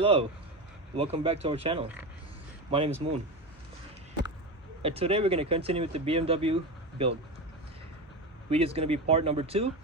Hello, welcome back to our channel. My name is Moon, and today we're going to continue with the BMW build. Video is going to be part number 2.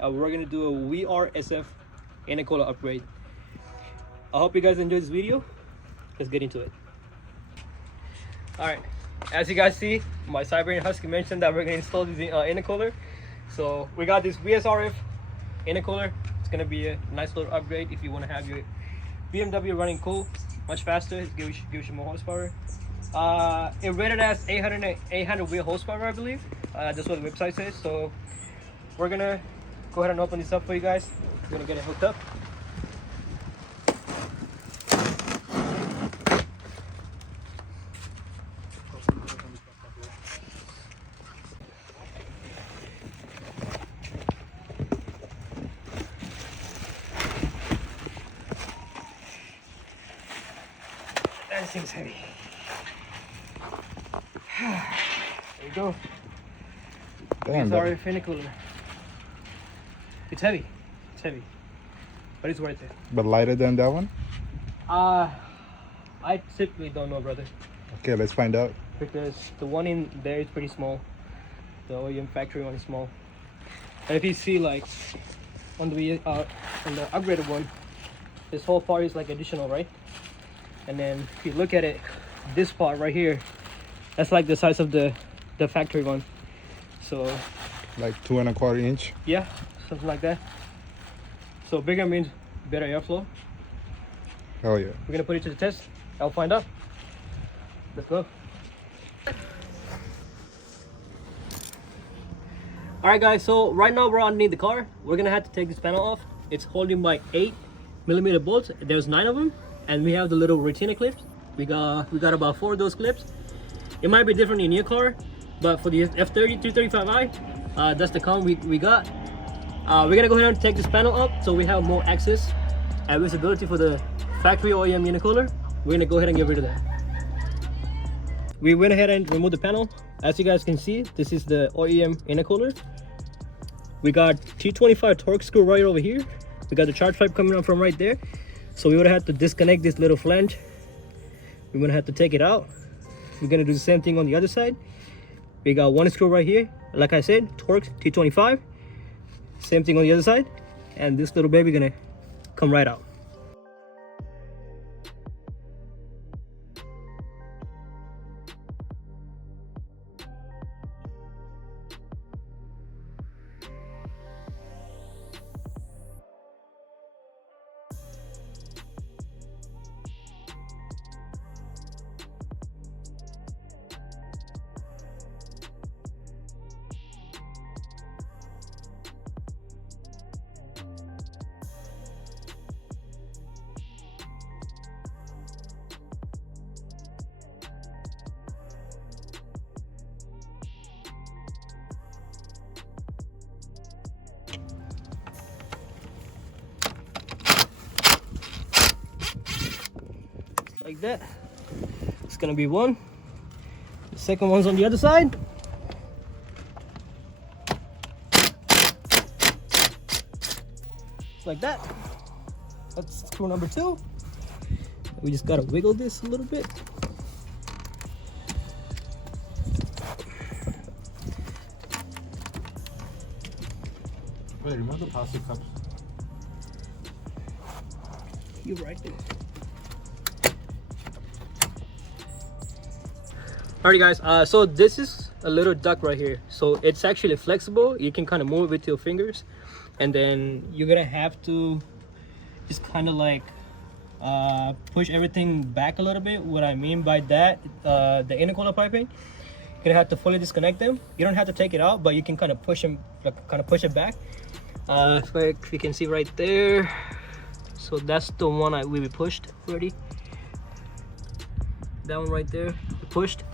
We're going to do a VRSF intercooler upgrade. I hope you guys enjoyed this video. Let's get into it. Alright, as you guys see, my Siberian Husky mentioned that we're going to install this intercooler. So we got this VRSF intercooler. It's going to be a nice little upgrade if you want to have your BMW running cool, much faster. It gives you more horsepower. It rated as 800 wheel horsepower, I believe. That's what the website says. So we're gonna go ahead and open this up for you guys. We're gonna get it hooked up. That seems heavy. There you go. Damn, Sorry, intercooler. It's heavy. It's heavy, but it's worth it. but lighter than that one? I typically don't know, brother, Okay, let's find out. because the one in there is pretty small. The OEM factory one is small, and if you see, like on the upgraded one, this whole part is like additional, right? And then if you look at it, this part right here, that's like the size of the factory one. So Like 2 1/4 inch. yeah, something like that. So bigger means better airflow. Oh yeah. We're gonna put it to the test. I'll find out. Let's go. Alright guys, so right now we're underneath the car. We're gonna have to take this panel off. It's holding by 8mm bolts. There's 9 of them, and we have the little retainer clips. We got about 4 of those clips. It might be different in your car, but for the F30 235i, that's the con we got. We're gonna go ahead and take this panel up so we have more access and visibility for the factory OEM intercooler. We're gonna go ahead and get rid of that. We went ahead and removed the panel. As you guys can see, this is the OEM intercooler. We got T25 torque screw right over here. We got the charge pipe coming up from right there. So we would have to disconnect this little flange. We're gonna have to take it out. We're gonna do the same thing on the other side. We got one screw right here. Like I said, Torx T25. Same thing on the other side. And this little baby gonna come right out. Like that. It's gonna be one. The second one's on the other side. Like that. That's screw number 2. We just gotta wiggle this a little bit. Wait, remove the plastic cups. You're right there. Alright guys, so this is a little duct right here. So it's actually flexible. You can kind of move it with your fingers, and then you're gonna have to just kind of like push everything back a little bit. What I mean by that, the intercooler piping, you're gonna have to fully disconnect them. You don't have to take it out, but you can kind of push them, kind of push it back. If you can see right there, so that's the one we pushed already. That one right there, we pushed.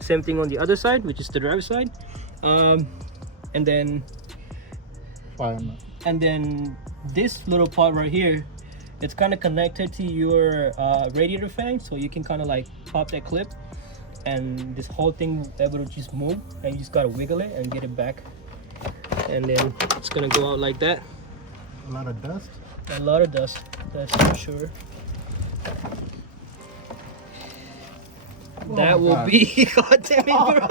Same thing on the other side, which is the driver's side. And then this little part right here, it's kind of connected to your radiator fan, so you can kind of like pop that clip, and this whole thing will be able to just move, and you just gotta wiggle it and get it back, and then it's gonna go out like that. A lot of dust. A lot of dust, that's for sure. That will God. be. God damn it, bro.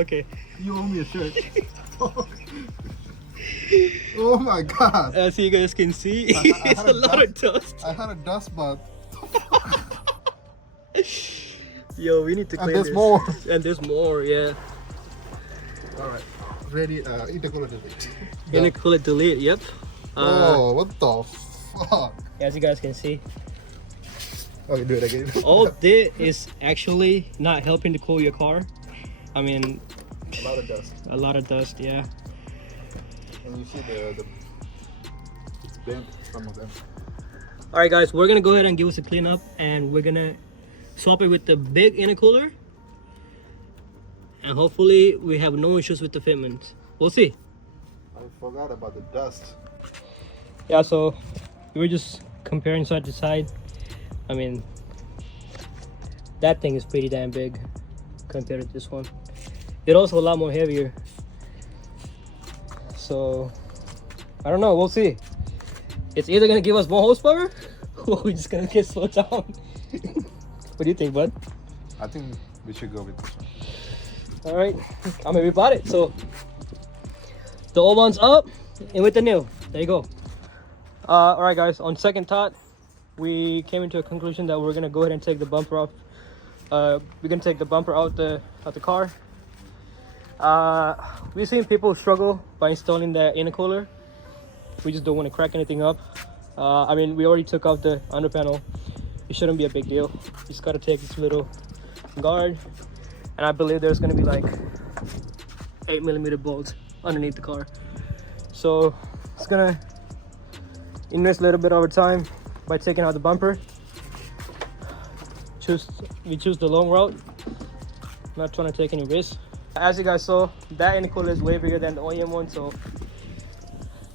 Okay. You owe me a shirt. Oh my God. As you guys can see, I it's had a lot of dust. I had a dust bath. Yo, we need to clean there's this. more. And there's more, yeah. All right. Ready? Intercooler delete. Intercooler delete, yep. Oh, what the fuck? As you guys can see, Okay, do it again. all this is actually not helping to cool your car. I mean, A lot of dust. a lot of dust, yeah. And you see the it's bent, some of them. All right, guys, we're gonna go ahead and give us a clean up, and we're gonna swap it with the big intercooler, and hopefully we have no issues with the fitment. We'll see. I forgot about the dust. Yeah, so we were just comparing side to side. I mean, that thing is pretty damn big compared to this one. It's also a lot more heavier. So I don't know, we'll see. It's either gonna give us more horsepower or we're just gonna get slowed down. What do you think, bud? I think we should go with this one. All right, I mean, we bought it, so the old one's up and with the new. There you go. All right, guys, on second thought, we came into a conclusion that we're gonna go ahead and take the bumper off. We're gonna take the bumper out the car. We've seen people struggle by installing the intercooler. We just don't want to crack anything up. I mean, we already took off the under panel. It shouldn't be a big deal. You just gotta take this little guard, and I believe there's gonna be like 8mm bolts underneath the car. So it's gonna invest a little bit over time by taking out the bumper. We choose the long route. Not trying to take any risks. As you guys saw, that intercooler is way bigger than the OEM one, so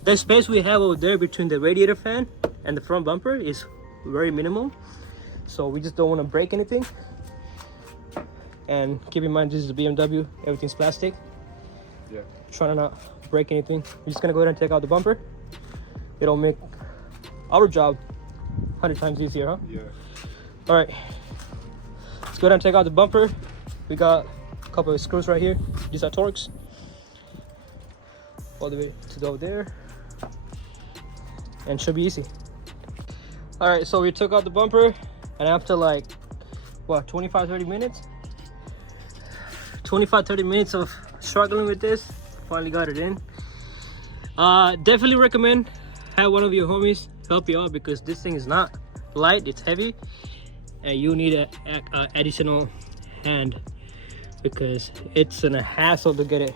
the space we have over there between the radiator fan and the front bumper is very minimal. So we just don't want to break anything. And keep in mind, this is a BMW, everything's plastic. Yeah. Trying to not break anything. We're just gonna go ahead and take out the bumper. It'll make our job 100 times easier, huh? Yeah. All right, let's go ahead and take out the bumper. We got a couple of screws right here. These are Torx. All the way to over there. And should be easy. All right, so we took out the bumper, and after like, what, 25-30 minutes? 25-30 minutes of struggling with this, finally got it in. Definitely recommend have one of your homies help you out, because this thing is not light, it's heavy, and you need a additional hand, because it's a hassle to get it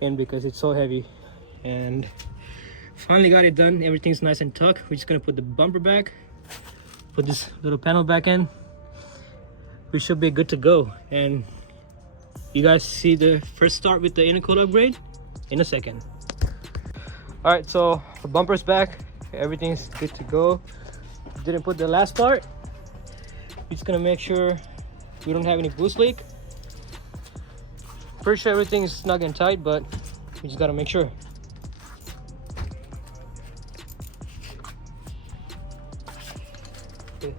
in because it's so heavy. And finally got it done. Everything's nice and tucked. We're just gonna put the bumper back, put this little panel back in. We should be good to go. And you guys see the first start with the intercooler upgrade in a second. All right, so the bumper's back, everything's good to go. Didn't put the last part. We're just gonna make sure we don't have any boost leak. Pretty sure everything's snug and tight, but we just gotta make sure. Okay.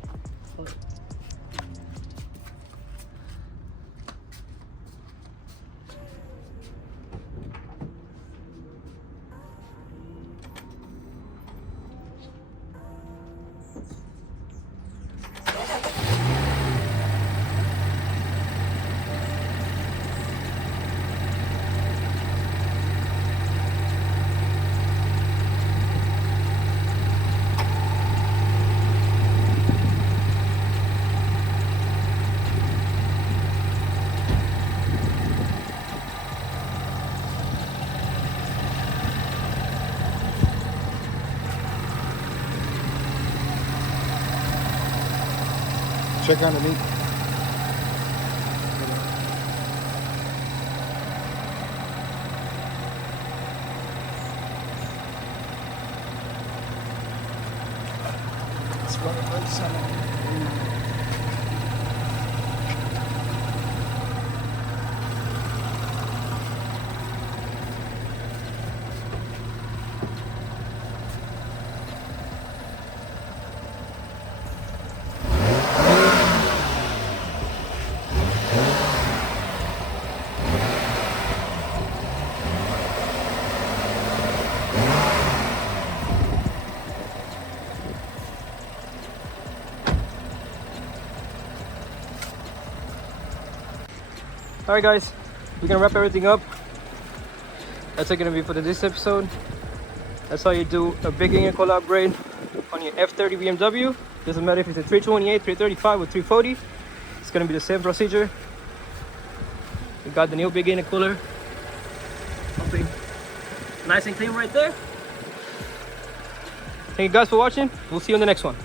Check underneath. It's what it looks like. All right, guys, we're gonna wrap everything up. That's it gonna be for this episode. That's how you do a big intercooler upgrade on your F30 BMW. Doesn't matter if it's a 328, 335, or 340. It's gonna be the same procedure. We got the new big intercooler. Something nice and clean right there. Thank you guys for watching. We'll see you on the next one.